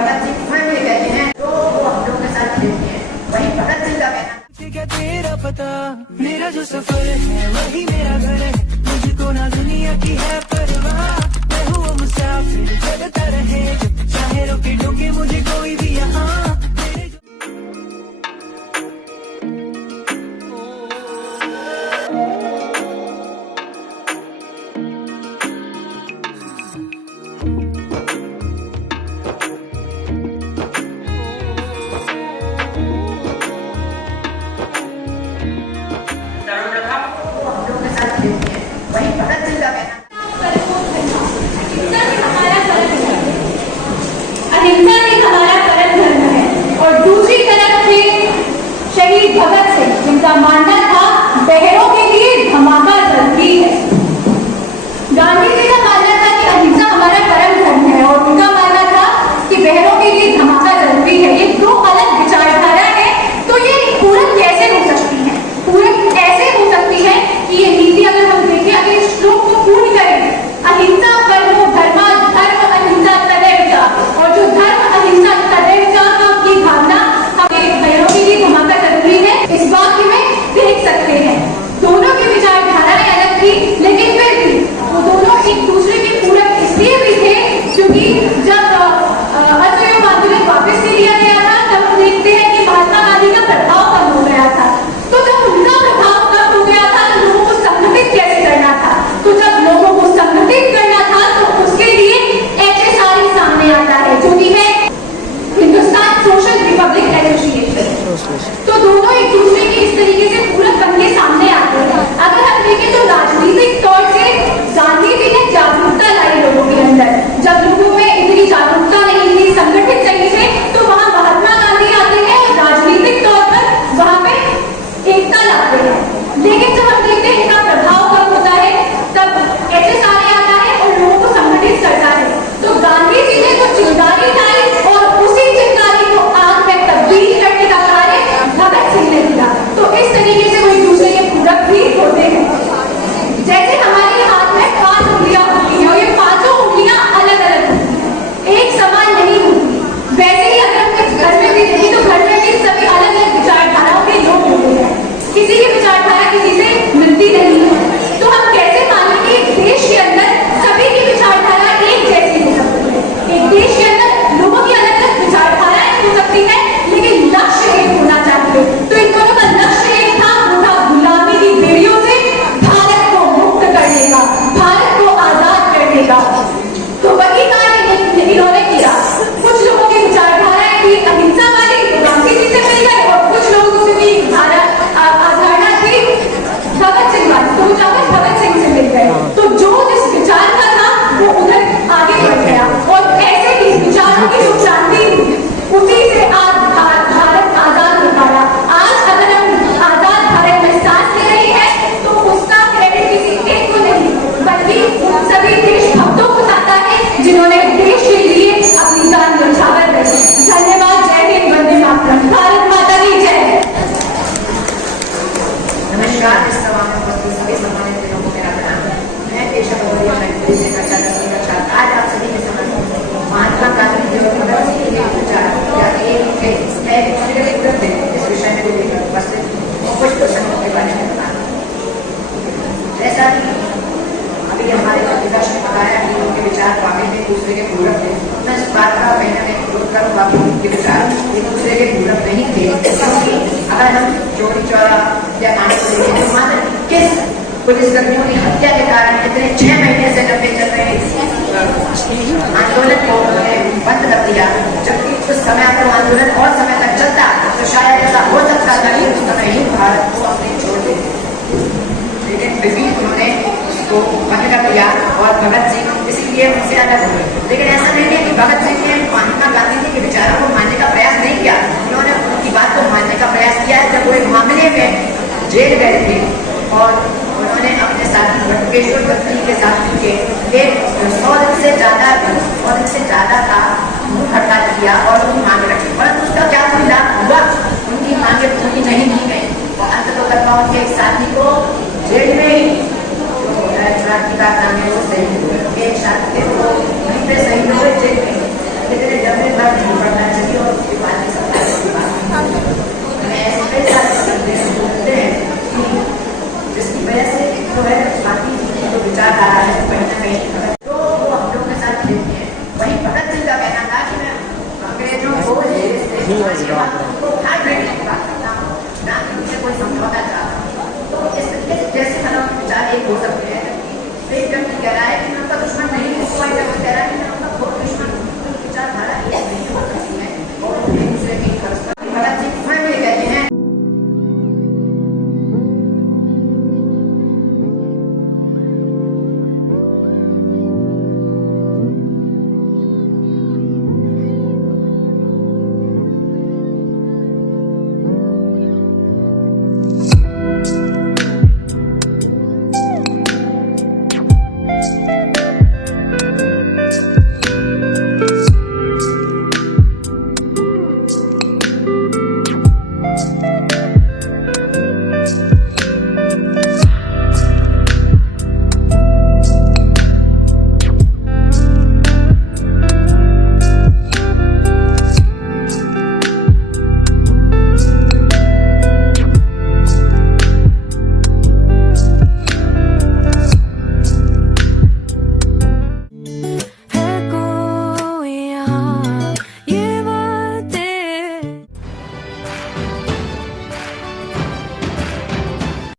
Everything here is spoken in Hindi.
भगत सिंह स्वयं ये कहते हैं तो वो हम लोग के साथ खेलते हैं। वही भगत सिंह का कहना तेरा पता मेरा जो सफर है वही मेरा घर है, मुझको ना दुनिया की है परवाह, मैं हूँ मुसाफिर चलता रहे चाहे रोके टोके मुझे कोई भी यहाँ। वही भगत सिंह का कहना अहिंसा एक हमारा परम धर्म है। और दूसरी तरफ थे शहीद भगत सिंह, जिनका मानना था बहरों के लिए धमाका जरूरी है। गांधी जी का मानना था कि अहिंसा हमारा परम धर्म है और उनका मानना था कि बहरों के लिए धमाका जरूरी है। ये दो अलग विचारधारा है, तो ये पूरक कैसे हो सकती है? पूरक ऐसे हो सकती है कि ये नीति अगर हम देखें, अगर इस श्लोक को पूर्ण करें, अहिंसा परमो धर्मा धर्म अहिंसा तदैव च, और जो धर्म अहिंसा तदैव च की भावना हमें बहरों के लिए धमाका जरूरी है, इस वाक्य में देख सकते हैं। दोनों की विचारधाराएं अलग थी, लेकिन फिर भी वो दोनों एक दूसरे के पूरक इसलिए भी थे क्योंकि जब असहयोग आंदोलन वापस ले लिया गया था तब हम देखते हैं कि महात्मा गांधी का प्रभाव कम हो गया था। तो जब उनका प्रभाव कम हो गया था तो लोगों को संगठित कैसे करना था? तो जब लोगों को संगठित करना था तो उसके लिए HSR सामने आता है, जो कि है हिंदुस्तान सोशल रिपब्लिक एसोसिएशन। तो दोनों एक दूसरे के इस तरीके से पूरक बनके सामने आते हैं। अगर हम देखें तो राजनीतिक तौर से गांधी जी ने जागरूकता लाई लोगों के अंदर। जब लोगों में इतनी जागरूकता नहीं थी, संगठित नहीं थे, तो वहां महात्मा गांधी आते हैं और राजनीतिक तौर पर वहां पे एकता लाते हैं। लेकिन जब हम देखते हैं इनका प्रभाव कब होता है, तब HSR आता है और लोगों को संगठित करता है। तो गांधी जी ने तो चिंगारी लाई और उसी चिंगारी को आग में तब्दील करने का कार्य भगत सिंह ने किया। तो इस तरीके से वो एक दूसरे के पूरक भी होते हैं। जैसे हमारे हाथ में 5 उंगलियां होती हैं और ये पांचों उंगलियां अलग अलग होती हैं, एक समान नहीं होती। वैसे ही अगर हम घर में भी देखें तो घर में भी सभी अलग अलग विचारधाराओं के लोग होते हैं, किसी की विचारधारा किसी से मिलती नहीं है। तो हम कैसे मानें कि एक देश के अंदर सभी की विचारधारा एक जैसी हो सकती है? एक देश के अंदर लोगों की अलग अलग विचारधाराएं हो सकती है, लेकिन लक्ष्य एक होना चाहिए। तो इन दोनों का लक्ष्य एक था, वो था गुलामी की बेड़ियों से भारत को मुक्त करने का, भारत को आजाद करने का। तो वही कार्य इन्होंने किया। कुछ लोगों की विचारधाराएं थी अहिंसा वाली, गांधी जी से मिल गए, और कुछ लोगों की अवधारणा थी भगत सिंह वाली, तो वो जाकर भगत सिंह से मिल गए। तो जो जिस विचार का था वो उधर आगे बढ़ गया और ऐसे ही विचारों की जो क्रांति उसी से आज भारत आजाद हो पाया। आज अगर हम आजाद भारत में सांस ले रहे हैं तो उसका क्रेडिट किसी एक को नहीं बल्कि उन सभी देशभक्तों को जाता है जिन्होंने देश के लिए अपनी जान न्यौछावर कर दी। धन्यवाद। जय हिंद, वंदे मातरम, भारत माता की जय। नमस्कार। इस सभा में उपस्थित सभी सम्मानित लोगों को मेरा प्रणाम। मैं पेशा से कक्षा 10वीं का छात्र आज आप सभी के समक्ष महात्मा गांधी जी और भगत सिंह के विचार या इस विषय में लेकर उपस्थित कुछ प्रसंगों के बारे में बताना। जैसा कि अभी हमारे प्रतिपक्ष ने बताया कि उनके विचार वाकई में एक दूसरे के पूरक थे, मैं इस बात का कहीं ना कहीं विरोध करूँगा कि उनके विचार एक दूसरे के पूरक नहीं थे। क्योंकि अगर हम चोरी चौरा या कांड को देखें तो मानो किस पुलिसकर्मियों की हत्या के कारण इतने 6 महीने से लंबे चल रहे आंदोलन को बंद कर दिया, जबकि उस समय अगर वो आंदोलन और समय तक चलता तो शायद ऐसा हो सकता था कि उस समय ही भारत को अपने छोड़ देते। लेकिन फिर भी उन्होंने उसको बंद कर दिया और भगत सिंह इसीलिए उनसे अलग हुए। लेकिन ऐसा नहीं है कि भगत सिंह ने महात्मा गांधी जी के विचारों को मानने का प्रयास नहीं किया, उन्होंने उनकी बात को मानने का प्रयास किया। जब वो एक मामले में जेल गए थे और उन्होंने अपने साथी बटुकेश्वर दत्त जी के साथ मिलकर एक 100 दिन से ज्यादा का हड़ताल किया और उनकी मांग रखी, परंतु उसका क्या परिणाम हुआ? उनकी मांगे पूरी नहीं की गई और अंततः उनके एक साथी को जेल में ही क्रांतिकार नाम है वो शहीद हुए। एक साथी को वहीं पे शहीद हुए जेल में, लेकिन जब को हाइड्रेट की बात करता हूँ, ना कि उनसे कोई समझौता चाहता हूँ। तो इस जैसे मतलब विचार एक हो सकते हैं, एक व्यक्ति कह रहा है